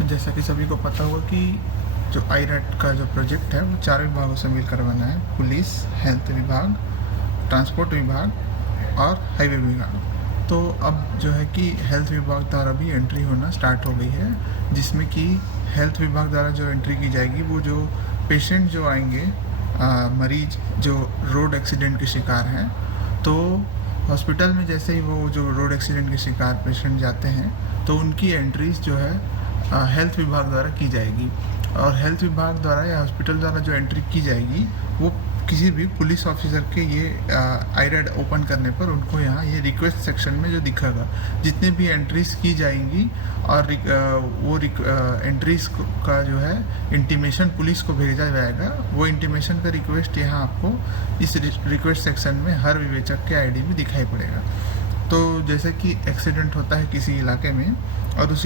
तो जैसा कि सभी को पता होगा कि जो आईरेट का जो प्रोजेक्ट है वो 4 विभागों से मिलकर बना है। पुलिस, हेल्थ विभाग, ट्रांसपोर्ट विभाग और हाईवे विभाग। तो अब जो है कि हेल्थ विभाग द्वारा भी एंट्री होना स्टार्ट हो गई है, जिसमें कि हेल्थ विभाग द्वारा जो एंट्री की जाएगी वो जो पेशेंट जो आएंगे, मरीज जो रोड एक्सीडेंट के शिकार हैं, तो हॉस्पिटल में जैसे ही वो जो रोड एक्सीडेंट के शिकार पेशेंट जाते हैं तो उनकी एंट्रीज जो है हेल्थ विभाग द्वारा की जाएगी। और हेल्थ विभाग द्वारा या हॉस्पिटल द्वारा जो एंट्री की जाएगी वो किसी भी पुलिस ऑफिसर के ये आईरेड ओपन करने पर उनको यहाँ ये रिक्वेस्ट सेक्शन में जो दिखेगा, जितने भी एंट्रीज की जाएंगी और वो एंट्रीज का जो है इंटीमेशन पुलिस को भेजा जाएगा। वो इंटीमेशन का रिक्वेस्ट यहाँ आपको इस रिक्वेस्ट सेक्शन में हर विवेचक के आईडी में दिखाई पड़ेगा। तो जैसे कि एक्सीडेंट होता है किसी इलाके में और उस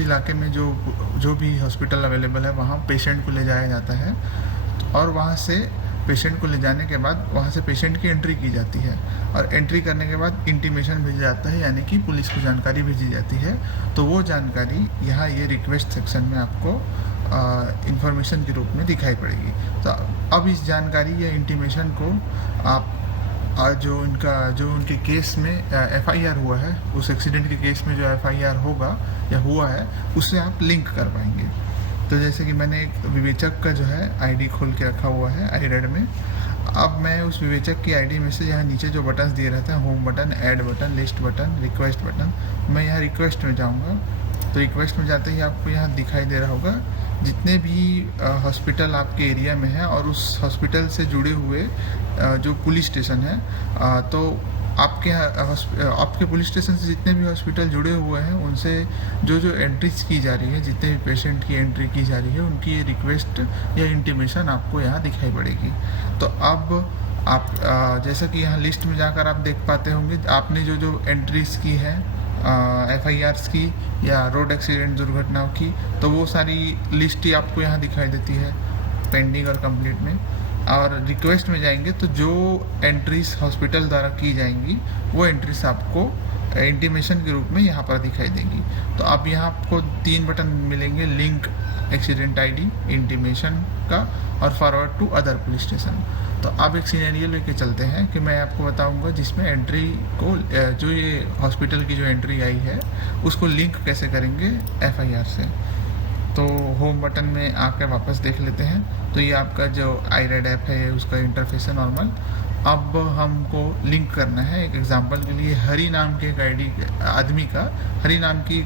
इलाके में जो भी हॉस्पिटल अवेलेबल है वहाँ पेशेंट को ले जाया जाता है, और वहाँ से पेशेंट को ले जाने के बाद वहाँ से पेशेंट की एंट्री की जाती है, और एंट्री करने के बाद इंटीमेशन भेजा जाता है, यानी कि पुलिस को जानकारी भेजी जाती है। तो वो जानकारी यहाँ ये रिक्वेस्ट सेक्शन में आपको इंफॉर्मेशन के रूप में दिखाई पड़ेगी। तो अब इस जानकारी या इंटीमेशन को आप जो उनके केस में एफआईआर हुआ है, उस एक्सीडेंट के केस में जो एफआईआर होगा या हुआ है उससे आप लिंक कर पाएंगे। तो जैसे कि मैंने एक विवेचक का जो है आईडी खोल के रखा हुआ है आईरेड में। अब मैं उस विवेचक की आईडी में से यहाँ नीचे जो बटन्स दिए रहते हैं, home button, add button, list button, request button, मैं यहाँ रिक्वेस्ट में जाऊँगा। तो रिक्वेस्ट में जाते ही आपको यहाँ दिखाई दे रहा होगा जितने भी हॉस्पिटल आपके एरिया में है और उस हॉस्पिटल से जुड़े हुए जो पुलिस स्टेशन है, तो आपके पुलिस स्टेशन से जितने भी हॉस्पिटल जुड़े हुए हैं उनसे जो एंट्रीज की जा रही है, जितने भी पेशेंट की एंट्री की जा रही है, उनकी ये रिक्वेस्ट या इंटीमेशन आपको यहाँ दिखाई पड़ेगी। तो अब आप जैसा कि यहाँ लिस्ट में जाकर आप देख पाते होंगे आपने जो एंट्रीज की है एफआईआर्स की या रोड एक्सीडेंट दुर्घटनाओं की, तो वो सारी लिस्ट ही आपको यहाँ दिखाई देती है पेंडिंग और कंप्लीट में। और रिक्वेस्ट में जाएंगे तो जो एंट्रीज हॉस्पिटल द्वारा की जाएंगी वो एंट्रीज आपको इंटीमेशन के रूप में यहाँ पर दिखाई देंगी। तो अब यहाँ आपको 3 बटन मिलेंगे, लिंक एक्सीडेंट आईडी, इंटीमेशन का और forward to other police station. तो अब एक सिनेरियो लेके चलते हैं कि मैं आपको बताऊंगा जिसमें एंट्री को जो ये हॉस्पिटल की जो एंट्री आई है उसको लिंक कैसे करेंगे एफआईआर से। तो होम बटन में आकर वापस देख लेते हैं। तो ये आपका जो आईरेड ऐप है उसका इंटरफेस है नॉर्मल। अब हमको लिंक करना है एक एग्जांपल के लिए, हरी नाम के एक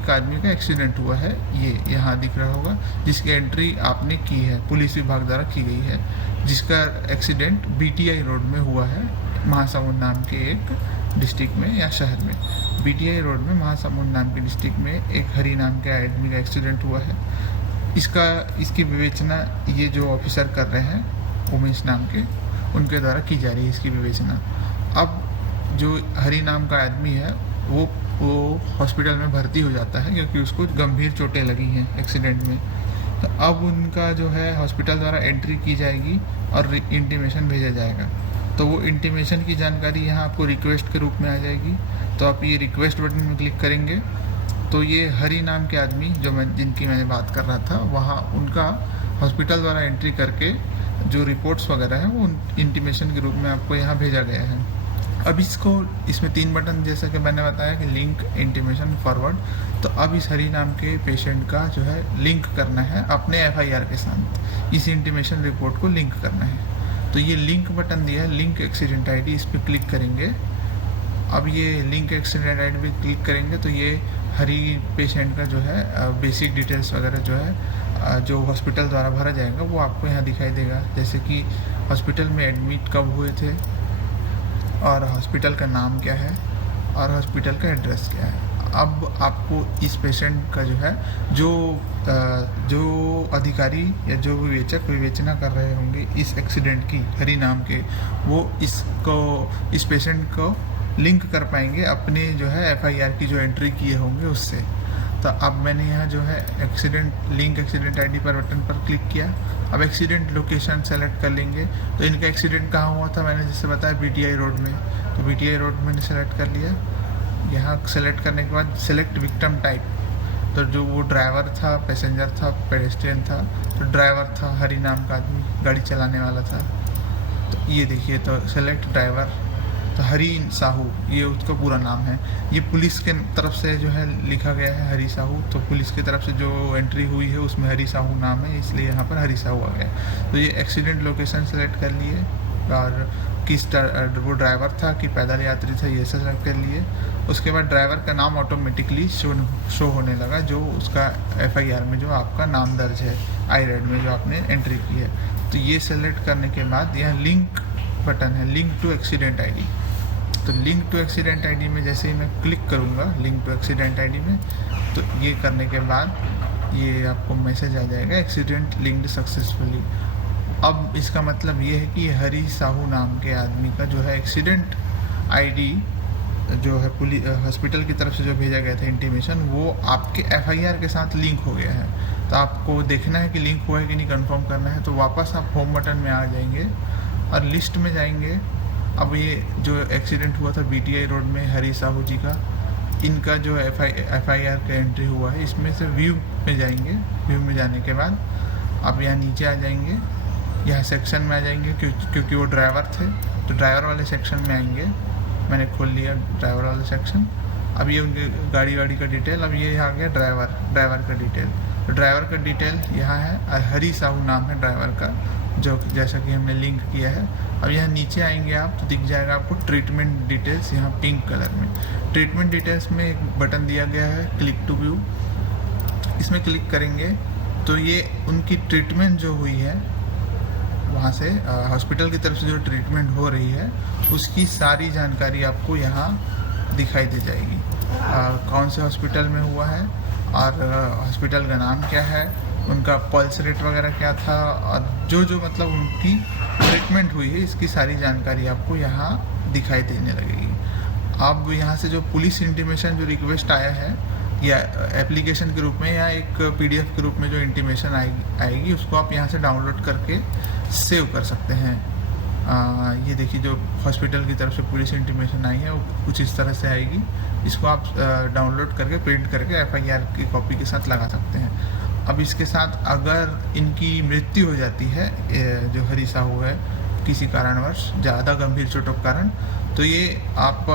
आदमी का एक्सीडेंट हुआ है, ये यहाँ दिख रहा होगा, जिसकी एंट्री आपने की है, पुलिस विभाग द्वारा की गई है, जिसका एक्सीडेंट बीटीआई रोड में हुआ है, महासमुंद नाम के एक डिस्ट्रिक्ट में या शहर में। बीटीआई रोड में महासमुंद नाम के डिस्ट्रिक्ट में एक हरी नाम के आदमी का एक्सीडेंट हुआ है। इसकी विवेचना ये जो ऑफिसर कर रहे हैं उमेश नाम के, उनके द्वारा की जा रही है इसकी विवेचना। अब जो हरी नाम का आदमी है वो हॉस्पिटल में भर्ती हो जाता है क्योंकि उसको गंभीर चोटें लगी हैं एक्सीडेंट में। तो अब उनका जो है हॉस्पिटल द्वारा एंट्री की जाएगी और इंटीमेशन भेजा जाएगा। तो वो इंटीमेशन की जानकारी यहाँ आपको रिक्वेस्ट के रूप में आ जाएगी। तो आप ये रिक्वेस्ट बटन में क्लिक करेंगे तो ये हरी नाम के आदमी जिनकी मैंने बात कर रहा था, वहाँ उनका हॉस्पिटल द्वारा एंट्री करके जो रिपोर्ट्स वगैरह हैं वो इंटीमेशन के रूप में आपको यहाँ भेजा गया है। अब इसमें 3 बटन जैसा कि मैंने बताया कि लिंक, इंटीमेशन, फॉरवर्ड। तो अब इस हरी नाम के पेशेंट का जो है लिंक करना है अपने एफआईआर के साथ, इस इंटीमेशन रिपोर्ट को लिंक करना है। तो ये लिंक बटन दिया है, लिंक एक्सीडेंट आईडी, इस पर क्लिक करेंगे। अब ये लिंक एक्सीडेंट आईडी पे क्लिक करेंगे तो ये हरी पेशेंट का जो है बेसिक डिटेल्स वगैरह जो है जो हॉस्पिटल द्वारा भरा जाएगा वो आपको यहाँ दिखाई देगा, जैसे कि हॉस्पिटल में एडमिट कब हुए थे और हॉस्पिटल का नाम क्या है और हॉस्पिटल का एड्रेस क्या है। अब आपको इस पेशेंट का जो है जो अधिकारी या जो विवेचक विवेचना कर रहे होंगे इस एक्सीडेंट की, हरी नाम के, वो इस पेशेंट को लिंक कर पाएंगे अपने जो है एफआईआर की जो एंट्री किए होंगे उससे। तो अब मैंने यहाँ जो है लिंक एक्सीडेंट आईडी पर बटन पर क्लिक किया। अब एक्सीडेंट लोकेशन सेलेक्ट कर लेंगे। तो इनका एक्सीडेंट कहाँ हुआ था, मैंने जैसे बताया बीटीआई रोड में, तो बीटीआई रोड मैंने सेलेक्ट कर लिया। यहाँ सेलेक्ट करने के बाद सेलेक्ट विक्टिम टाइप, तो जो वो ड्राइवर था, पैसेंजर था, पेडेस्ट्रियन था, तो ड्राइवर था हरी नाम का आदमी, गाड़ी चलाने वाला था। तो ये देखिए, तो सेलेक्ट ड्राइवर, तो हरी साहू ये उसका पूरा नाम है। ये पुलिस के तरफ से जो है लिखा गया है हरी साहू, तो पुलिस की तरफ से जो एंट्री हुई है उसमें हरी साहू नाम है, इसलिए यहाँ पर हरी साहू आ गया। तो ये एक्सीडेंट लोकेशन सेलेक्ट कर लिए, और किस वो ड्राइवर था कि पैदल यात्री था ये सेलेक्ट कर लिए। उसके बाद ड्राइवर का नाम ऑटोमेटिकली शो होने लगा, जो उसका FIR में जो आपका नाम दर्ज है IRED में जो आपने एंट्री की है। तो ये सेलेक्ट करने के बाद यहाँ लिंक बटन है, लिंक टू एक्सीडेंट ID। तो लिंक टू एक्सीडेंट ID में जैसे ही मैं क्लिक करूँगा लिंक टू एक्सीडेंट ID में, तो ये करने के बाद ये आपको मैसेज आ जाएगा एक्सीडेंट लिंक्ड सक्सेसफुली। अब इसका मतलब ये है कि हरी साहू नाम के आदमी का जो है एक्सीडेंट ID जो है पुलिस हॉस्पिटल की तरफ से जो भेजा गया था इंटीमेशन, वो आपके FIR के साथ लिंक हो गया है। तो आपको देखना है कि लिंक हुआ है कि नहीं, कंफर्म करना है। तो वापस आप होम बटन में आ जाएंगे और लिस्ट में जाएंगे। अब ये जो एक्सीडेंट हुआ था BTI रोड में हरी साहू जी का, इनका जो FIR का एंट्री हुआ है, इसमें से व्यू में जाएंगे। व्यू में जाने के बाद आप यहाँ नीचे आ जाएंगे, यहाँ सेक्शन में आ जाएंगे, क्योंकि वो ड्राइवर थे तो ड्राइवर वाले सेक्शन में आएंगे। मैंने खोल लिया ड्राइवर वाला सेक्शन। अब ये उनके गाड़ी का डिटेल, अब ये आ गया ड्राइवर का डिटेल। तो ड्राइवर का डिटेल यहाँ है और हरी साहू नाम है ड्राइवर का, जो जैसा कि हमने लिंक किया है। अब यहाँ नीचे आएंगे आप तो दिख जाएगा आपको ट्रीटमेंट डिटेल्स, यहाँ पिंक कलर में। ट्रीटमेंट डिटेल्स में एक बटन दिया गया है क्लिक टू व्यू, इसमें क्लिक करेंगे तो ये उनकी ट्रीटमेंट जो हुई है वहाँ से हॉस्पिटल की तरफ से जो ट्रीटमेंट हो रही है उसकी सारी जानकारी आपको यहाँ दिखाई दे जाएगी। कौन से हॉस्पिटल में हुआ है और हॉस्पिटल का नाम क्या है, उनका पल्स रेट वगैरह क्या था, और जो मतलब उनकी ट्रीटमेंट हुई है इसकी सारी जानकारी आपको यहाँ दिखाई देने लगेगी। अब यहाँ से जो पुलिस इंटीमेशन जो रिक्वेस्ट आया है या एप्लीकेशन के रूप में या एक PDF के रूप में जो इंटीमेशन आएगी उसको आप यहाँ से डाउनलोड करके सेव कर सकते हैं। ये देखिए, जो हॉस्पिटल की तरफ से पुलिस इंटीमेशन आई है वो कुछ इस तरह से आएगी। इसको आप डाउनलोड करके प्रिंट करके FIR की कॉपी के साथ लगा सकते हैं। अब इसके साथ अगर इनकी मृत्यु हो जाती है, जो हरी साहू है, किसी कारणवश ज़्यादा गंभीर चोटों के कारण, तो ये आप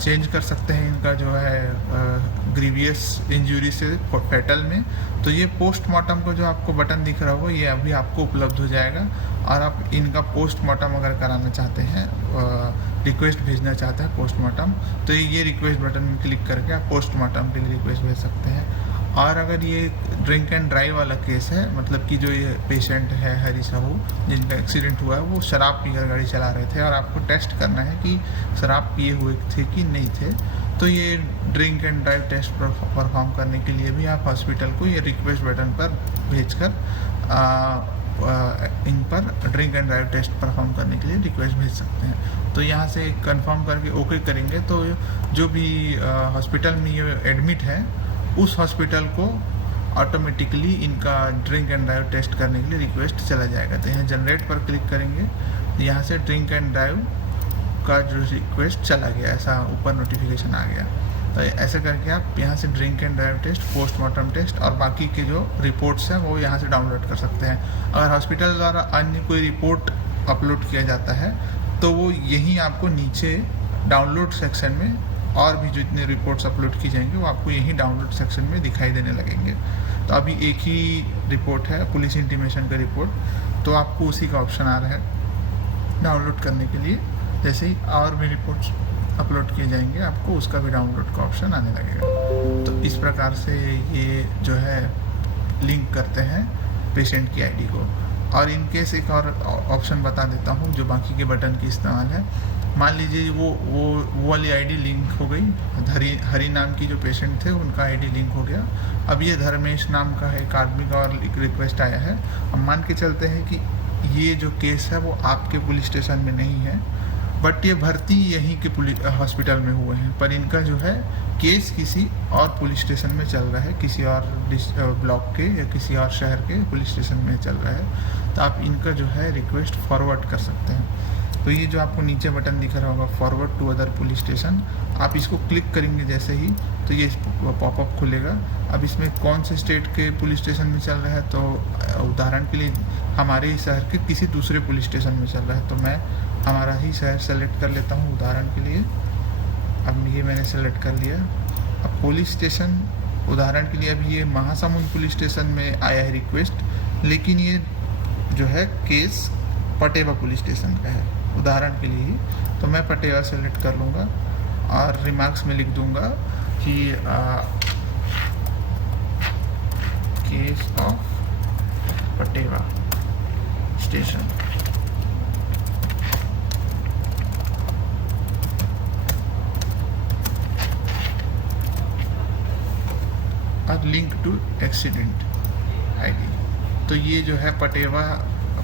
चेंज कर सकते हैं इनका जो है ग्रीवियस इंजरी से फैटल में। तो ये पोस्टमार्टम को जो आपको बटन दिख रहा होगा ये अभी आपको उपलब्ध हो जाएगा, और आप इनका पोस्टमार्टम अगर कराना चाहते हैं, रिक्वेस्ट भेजना चाहते हैं पोस्टमार्टम, तो ये रिक्वेस्ट बटन में क्लिक करके आप पोस्टमार्टम के लिए रिक्वेस्ट भेज सकते हैं। और अगर ये ड्रिंक एंड ड्राइव वाला केस है, मतलब कि जो ये पेशेंट है हरी साहू जिनका एक्सीडेंट हुआ है वो शराब पीकर गाड़ी चला रहे थे और आपको टेस्ट करना है कि शराब पिए हुए थे कि नहीं थे, तो ये drink and drive test perform करने के लिए भी आप हॉस्पिटल को ये रिक्वेस्ट बटन पर भेजकर इन पर drink and drive test perform करने के लिए रिक्वेस्ट भेज सकते हैं। तो यहाँ से कंफर्म करके ओके करेंगे तो जो भी हॉस्पिटल में ये एडमिट है उस हॉस्पिटल को ऑटोमेटिकली इनका ड्रिंक एंड ड्राइव टेस्ट करने के लिए रिक्वेस्ट चला जाएगा। तो यहाँ जनरेट पर क्लिक करेंगे तो यहाँ से ड्रिंक एंड ड्राइव का जो रिक्वेस्ट चला गया, ऐसा ऊपर नोटिफिकेशन आ गया। तो ऐसे करके आप यहाँ से drink and drive test, postmortem test और बाकी के जो रिपोर्ट्स हैं वो यहाँ से डाउनलोड कर सकते हैं। अगर हॉस्पिटल द्वारा अन्य कोई रिपोर्ट अपलोड किया जाता है तो वो यहीं आपको नीचे डाउनलोड सेक्शन में और भी जितने रिपोर्ट्स अपलोड की जाएंगे वो आपको यहीं डाउनलोड सेक्शन में दिखाई देने लगेंगे। तो अभी एक ही रिपोर्ट है पुलिस इंटीमेशन का रिपोर्ट, तो आपको उसी का ऑप्शन आ रहा है डाउनलोड करने के लिए। जैसे ही और भी रिपोर्ट्स अपलोड किए जाएंगे आपको उसका भी डाउनलोड का ऑप्शन आने लगेगा। तो इस प्रकार से ये जो है लिंक करते हैं पेशेंट की ID को। और इन केस एक और ऑप्शन बता देता हूँ जो बाकी के बटन की इस्तेमाल है। मान लीजिए वो वाली ID लिंक हो गई, हरी नाम की जो पेशेंट थे उनका ID लिंक हो गया। अब ये धर्मेश नाम का है एक आदमी का और एक रिक्वेस्ट आया है। अब मान के चलते हैं कि ये जो केस है वो आपके पुलिस स्टेशन में नहीं है, बट ये भर्ती यहीं के पुलिस हॉस्पिटल में हुए हैं, पर इनका जो है केस किसी और पुलिस स्टेशन में चल रहा है, किसी और ब्लॉक के या किसी और शहर के पुलिस स्टेशन में चल रहा है। तो आप इनका जो है रिक्वेस्ट फॉरवर्ड कर सकते हैं। तो ये जो आपको नीचे बटन दिख रहा होगा forward to other police station, आप इसको क्लिक करेंगे जैसे ही तो ये पॉपअप खुलेगा। अब इसमें कौन से स्टेट के पुलिस स्टेशन में चल रहा है, तो उदाहरण के लिए हमारे ही शहर के किसी दूसरे पुलिस स्टेशन में चल रहा है, तो मैं हमारा ही शहर सेलेक्ट कर लेता हूँ उदाहरण के लिए। अब ये मैंने सेलेक्ट कर लिया। अब पुलिस स्टेशन उदाहरण के लिए अभी ये महासमुंद पुलिस स्टेशन में आया है रिक्वेस्ट, लेकिन ये जो है केस पटेवा पुलिस स्टेशन का है उदाहरण के लिए ही, तो मैं पटेवा सेलेक्ट कर लूँगा और रिमार्क्स में लिख दूँगा कि केस ऑफ पटेवा स्टेशन। और लिंक टू एक्सीडेंट आईडी, तो ये जो है पटेवा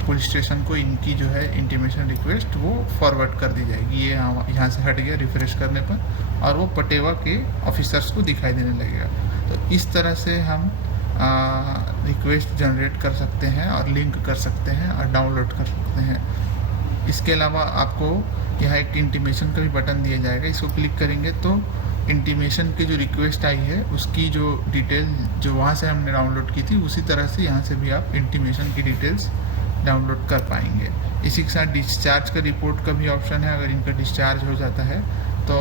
पुलिस स्टेशन को इनकी जो है इंटीमेशन रिक्वेस्ट वो फॉरवर्ड कर दी जाएगी। ये यहाँ से हट गया रिफ्रेश करने पर, और वो पटेवा के ऑफिसर्स को दिखाई देने लगेगा। तो इस तरह से हम रिक्वेस्ट जनरेट कर सकते हैं और लिंक कर सकते हैं और डाउनलोड कर सकते हैं। इसके अलावा आपको यहाँ एक इंटीमेशन का भी बटन दिया जाएगा, इसको क्लिक करेंगे तो इंटीमेशन की जो रिक्वेस्ट आई है उसकी जो डिटेल जो वहाँ से हमने डाउनलोड की थी उसी तरह से यहाँ से भी आप इंटीमेशन की डिटेल्स डाउनलोड कर पाएंगे। इसी के साथ डिस्चार्ज का रिपोर्ट का भी ऑप्शन है, अगर इनका डिस्चार्ज हो जाता है तो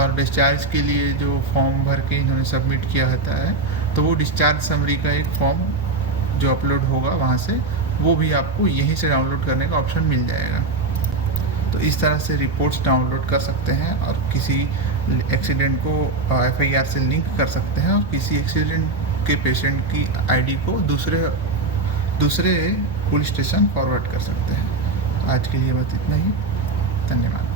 और डिस्चार्ज के लिए जो फॉर्म भर के इन्होंने सबमिट किया होता है तो वो डिस्चार्ज समरी का एक फॉर्म जो अपलोड होगा वहाँ से, वो भी आपको यहीं से डाउनलोड करने का ऑप्शन मिल जाएगा। तो इस तरह से रिपोर्ट्स डाउनलोड कर सकते हैं और किसी एक्सीडेंट को FIR से लिंक कर सकते हैं और किसी एक्सीडेंट के पेशेंट की आईडी को दूसरे पुलिस स्टेशन फॉरवर्ड कर सकते हैं। आज के लिए बस इतना ही, धन्यवाद।